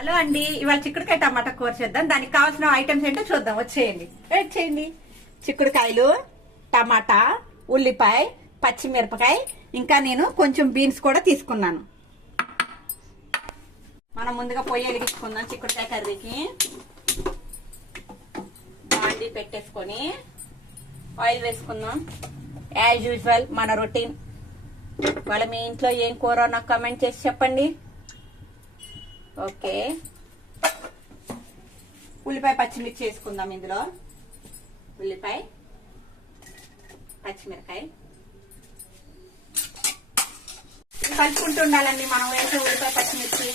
Hello అండి, ఇవాళ చిక్కుడుకాయ టమాటా కూర చేద్దాం. దానికి కావాల్సిన ఐటమ్స్ ఏంటో చూద్దాం. వచ్చేయండి, వెయిట్ చేయండి. చిక్కుడుకాయలు, టమాటా, ఉల్లిపాయ, పచ్చిమిరపకాయ, ఇంకా నేను కొంచెం బీన్స్ కూడా తీసుకున్నాను. మనం ముందుగా పొయ్యి వెలిగించుకుందాం. చిక్కుడుకాయ కర్రీకి బాండీ పెట్టేసుకొని ఆయిల్ వేసుకుందాం. యాజ్ యూజువల్ మన రొటీన్. వాళ్ళ మీ ఇంట్లో ఏం కూర నాకు కామెంట్ చేసి చెప్పండి. ఓకే, ఉల్లిపాయ పచ్చిమిర్చి వేసుకుందాం. ఇందులో ఉల్లిపాయ, పచ్చిమిరకాయ కలుపుకుంటూ ఉండాలండి. మనం వేసే ఉల్లిపాయ పచ్చిమిర్చి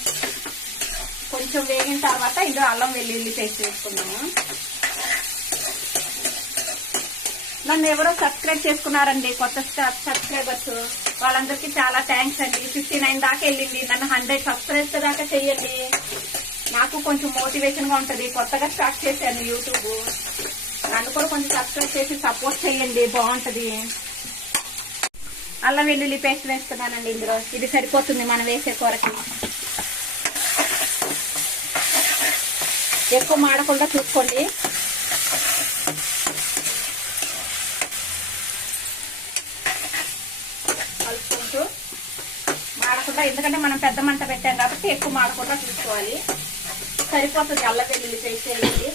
కొంచెం వేగిన తర్వాత ఇందులో అల్లం వెల్లుల్లి పేస్ట్ వేసుకుందాము. నన్ను ఎవరో సబ్స్క్రైబ్ చేసుకున్నారండి, కొత్త సబ్స్క్రైబర్స్. వాళ్ళందరికీ చాలా థ్యాంక్స్ అండి. 59 దాకా వెళ్ళింది. నన్ను 100 సబ్స్క్రైబ్స్ దాకా చెయ్యండి. నాకు కొంచెం మోటివేషన్ గా ఉంటది. కొత్తగా స్టార్ట్ చేశాను యూట్యూబ్. నన్ను కూడా కొంచెం సబ్స్క్రైబ్ చేసి సపోర్ట్ చేయండి, బాగుంటది. అల్లం వెల్లుల్లి పేస్ట్ వేస్తున్నానండి ఇందులో. ఇది సరిపోతుంది మనం వేసే కూరకి. ఎక్కువ మాడకుండా చూసుకోండి. కలుపుకుంటూ మాడకుండా, ఎందుకంటే మనం పెద్ద మంట పెట్టాం కాబట్టి ఎక్కువ మాడకుండా చూసుకోవాలి. సరిపోతుంది అల్లం వెల్లుల్లి పేస్ట్ వేయండి.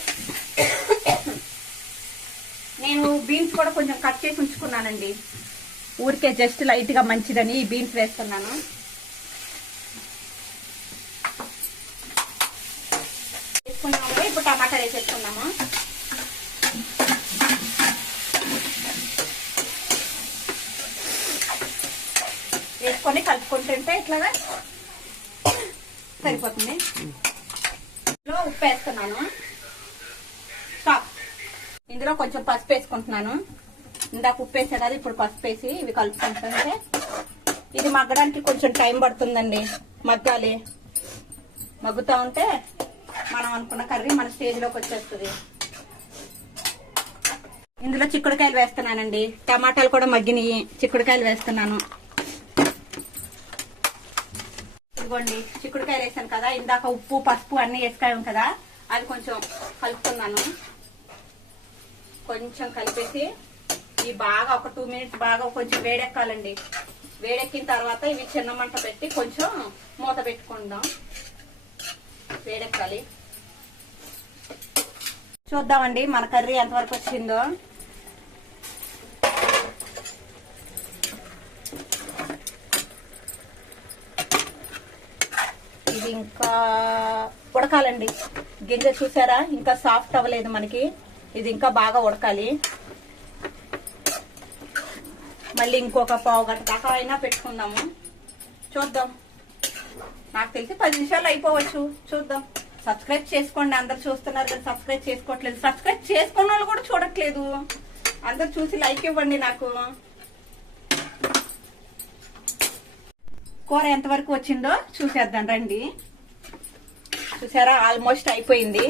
నేను బీన్స్ కూడా కొంచెం కట్ చేసి ఉంచుకున్నానండి. ఊరికే జస్ట్ లైట్ గా మంచిదని ఈ బీన్స్ వేస్తున్నాను. వేసుకున్నాము. ఇప్పుడు టమాటా వేసేసుకున్నాము. వేసుకొని కలుపుకుంటుంటే ఇట్లాగా సరిపోతుంది. ఉప్పు వేస్తున్నాను. స్టాప్. ఇందులో కొంచెం పసుపు వేసుకుంటున్నాను. ఇందాక ఉప్పు వేసా కదా, ఇప్పుడు పసుపు వేసి ఇవి కలుపుకుంటుంటే ఇది మగ్గడానికి కొంచెం టైం పడుతుందండి. మగ్గాలి. మగ్గుతా ఉంటే మనం అనుకున్న కర్రీ మన స్టేజ్ లోకి వచ్చేస్తుంది. ఇందులో చిక్కుడుకాయలు వేస్తున్నానండి. టమాటాలు కూడా మగ్గినాయి. చిక్కుడుకాయలు వేస్తున్నాను. ఇదిగోండి, చిక్కుడుకాయలు వేసాను కదా, ఇందాక ఉప్పు పసుపు అన్ని వేసుకాయం కదా, అది కొంచెం కలుపుతున్నాను. కొంచెం కలిపేసి ఇవి బాగా ఒక 2 మినిట్స్ బాగా కొంచెం వేడెక్కాలండి. వేడెక్కిన తర్వాత ఇవి చిన్న మంట పెట్టి కొంచెం మూత పెట్టుకుందాం. వేడెక్కాలి. చూద్దామండి మన కర్రీ ఎంతవరకు వచ్చిందో. ఇది ఇంకా ఉడకాలండి. గింజ చూసారా, ఇంకా సాఫ్ట్ అవ్వలేదు మనకి. ఇది ఇంకా బాగా ఉడకాలి. మళ్ళీ ఇంకొక పావు గంట దాకా అయినా పెట్టుకుందాము. చూద్దాం. నాకు తెలిసి 10 నిమిషాలు అయిపోవచ్చు. చూద్దాం. సబ్స్క్రైబ్ చేసుకోండి. అందరు చూస్తున్నారు కదా, సబ్స్క్రైబ్ చేసుకోవట్లేదు. సబ్స్క్రైబ్ చేసుకున్న వాళ్ళు కూడా చూడట్లేదు. అందరు చూసి లైక్ ఇవ్వండి నాకు. కూర ఎంతవరకు వచ్చిందో చూసేద్దాం రండి. చూసారా, ఆల్మోస్ట్ అయిపోయింది.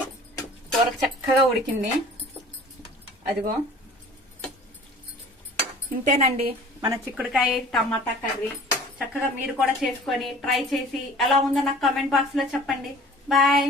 కూర చక్కగా ఉడికింది. అదిగో, ఇంతేనండి మన చిక్కుడుకాయ టమాటా కర్రీ. చక్కగా మీరు కూడా చేసుకొని ట్రై చేసి ఎలా ఉందో నాకు కామెంట్ బాక్స్ లో చెప్పండి. బాయ్.